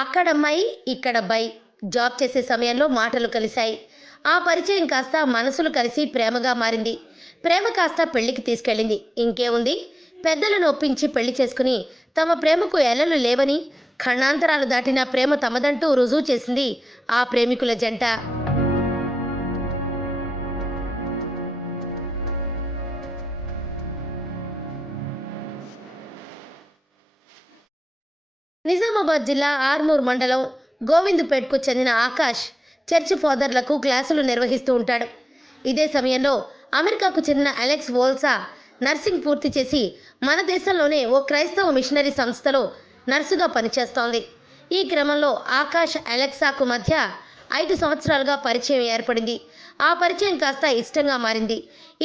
అక్కడమ్మాయి, ఇక్కడబ్బాయి. Job చేసే సమయంలో మాటలు కలిశాయి. ఆ పరిచయం కాస్త మనసులు కలిసి ప్రేమగా మారింది. ప్రేమ కాస్త పెళ్లికి తీసుకెళ్ళింది. ఇంకేముంది? పెద్దలను ఒప్పించి పెళ్లి చేసుకుని తమ ప్రేమకు ఎల్లలు లేవని, ఖండాంతరాలు దాటిన ప్రేమ తమదంటూ రుజువు చేసింది ఆ ప్రేమికుల జంట. నిజామాబాద్ జిల్లా ఆర్మూర్ మండలం గోవిందుపేట్కు చెందిన ఆకాష్ చర్చి ఫాదర్లకు క్లాసులు నిర్వహిస్తూ ఉంటాడు. ఇదే సమయంలో అమెరికాకు చెందిన అలెక్స్ వోల్సా నర్సింగ్ పూర్తి చేసి మన దేశంలోనే ఓ క్రైస్తవ మిషనరీ సంస్థలో నర్సుగా పనిచేస్తోంది. ఈ క్రమంలో ఆకాష్ అలెక్సాకు మధ్య 5 సంవత్సరాలుగా పరిచయం ఏర్పడింది. ఆ పరిచయం కాస్త ఇష్టంగా మారింది.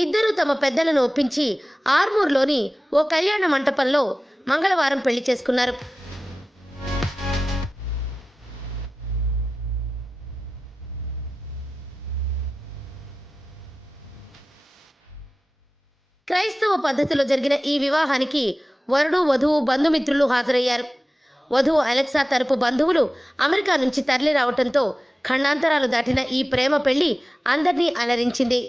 ఇద్దరూ తమ పెద్దలను ఒప్పించి ఆర్మూర్లోని ఓ కళ్యాణ మంటపంలో మంగళవారం పెళ్లి చేసుకున్నారు. క్రైస్తవ పద్ధతిలో జరిగిన ఈ వివాహానికి వరుడు, వధువు బంధుమిత్రులు హాజరయ్యారు. వధువు అలెక్సా తరపు బంధువులు అమెరికా నుంచి తరలి రావడంతో ఖండాంతరాలు దాటిన ఈ ప్రేమ పెళ్లి అందరినీ అలరించింది.